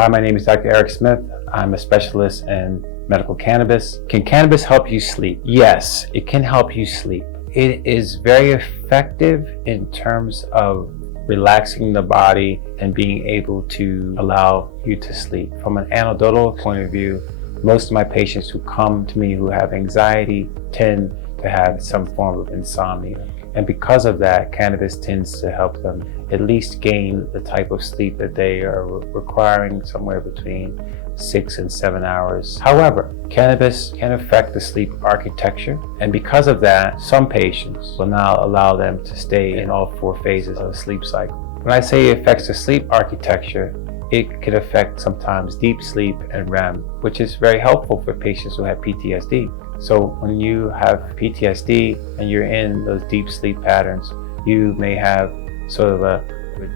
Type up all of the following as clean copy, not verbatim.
Hi, my name is Dr. Eric Smith. I'm a specialist in medical cannabis. Can cannabis help you sleep? Yes, it can help you sleep. It is very effective in terms of relaxing the body and being able to allow you to sleep. From an anecdotal point of view, most of my patients who come to me who have anxiety tend to have some form of insomnia. And because of that, cannabis tends to help them at least gain the type of sleep that they are requiring, somewhere between 6 and 7 hours. However, cannabis can affect the sleep architecture, and because of that, some patients will now allow them to stay in all 4 phases of the sleep cycle. When I say it affects the sleep architecture, it can affect sometimes deep sleep and REM, which is very helpful for patients who have PTSD. So when you have PTSD and you're in those deep sleep patterns, you may have sort of a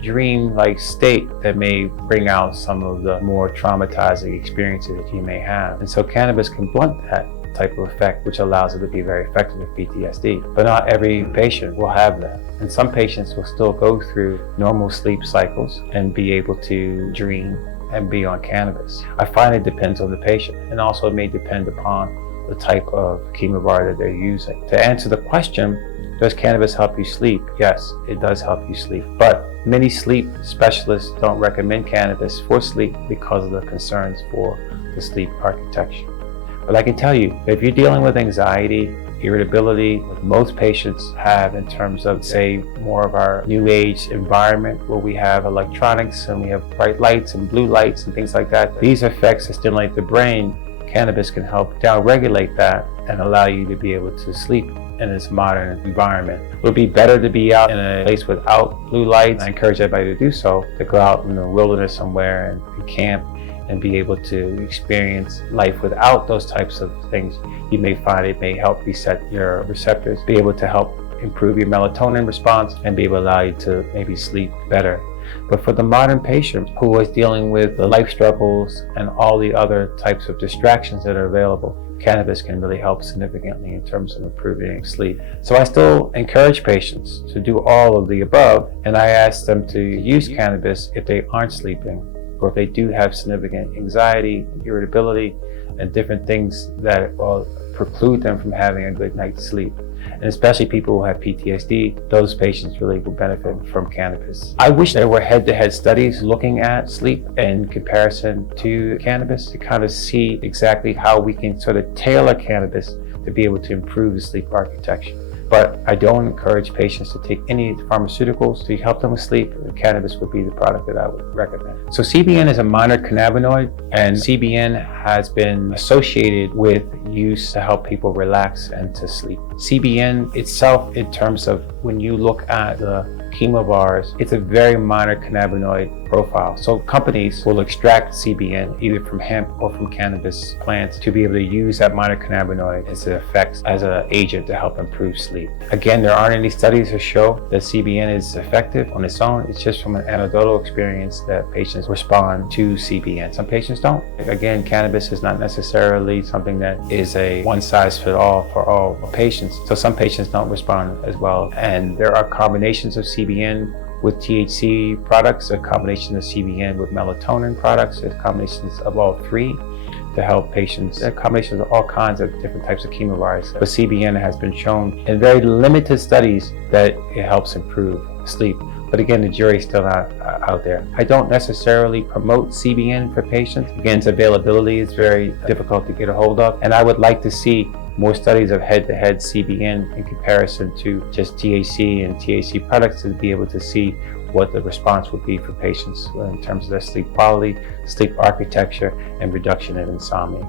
dream-like state that may bring out some of the more traumatizing experiences that you may have. And so cannabis can blunt that type of effect, which allows it to be very effective with PTSD. But not every patient will have that. And some patients will still go through normal sleep cycles and be able to dream and be on cannabis. I find it depends on the patient, and also it may depend upon the type of chemovar that they're using. To answer the question, does cannabis help you sleep? Yes, it does help you sleep. But many sleep specialists don't recommend cannabis for sleep because of the concerns for the sleep architecture. But I can tell you, if you're dealing with anxiety, irritability, what most patients have in terms of, say, more of our new age environment where we have electronics and we have bright lights and blue lights and things like that, these effects that stimulate the brain, cannabis can help down-regulate that and allow you to be able to sleep in this modern environment. It would be better to be out in a place without blue lights. I encourage everybody to do so, to go out in the wilderness somewhere and camp and be able to experience life without those types of things. You may find it may help reset your receptors, be able to help improve your melatonin response, and be able to allow you to maybe sleep better. But for the modern patient who is dealing with the life struggles and all the other types of distractions that are available, cannabis can really help significantly in terms of improving sleep. So I still encourage patients to do all of the above, and I ask them to use cannabis if they aren't sleeping, or if they do have significant anxiety, irritability, and different things that will preclude them from having a good night's sleep. And especially people who have PTSD, those patients really will benefit from cannabis. I wish there were head-to-head studies looking at sleep in comparison to cannabis to kind of see exactly how we can sort of tailor cannabis to be able to improve the sleep architecture. But I don't encourage patients to take any pharmaceuticals to help them with sleep. Cannabis would be the product that I would recommend. So CBN is a minor cannabinoid, and CBN has been associated with use to help people relax and to sleep. CBN itself, in terms of when you look at the chemovars, it's a very minor cannabinoid profile. So companies will extract CBN either from hemp or from cannabis plants to be able to use that minor cannabinoid as an effect, as an agent to help improve sleep. Again, there aren't any studies to show that CBN is effective on its own. It's just from an anecdotal experience that patients respond to CBN. Some patients don't. Again, cannabis is not necessarily something that is a one-size-fits-all for all patients. So some patients don't respond as well. And there are combinations of CBN with THC products, a combination of CBN with melatonin products, there's combinations of all 3 to help patients. There are combinations of all kinds of different types of chemovars. But CBN has been shown in very limited studies that it helps improve sleep. But again, the jury's still not out there. I don't necessarily promote CBN for patients. Again, its availability is very difficult to get a hold of. And I would like to see more studies of head-to-head CBN in comparison to just THC and THC products to be able to see what the response would be for patients in terms of their sleep quality, sleep architecture, and reduction of insomnia.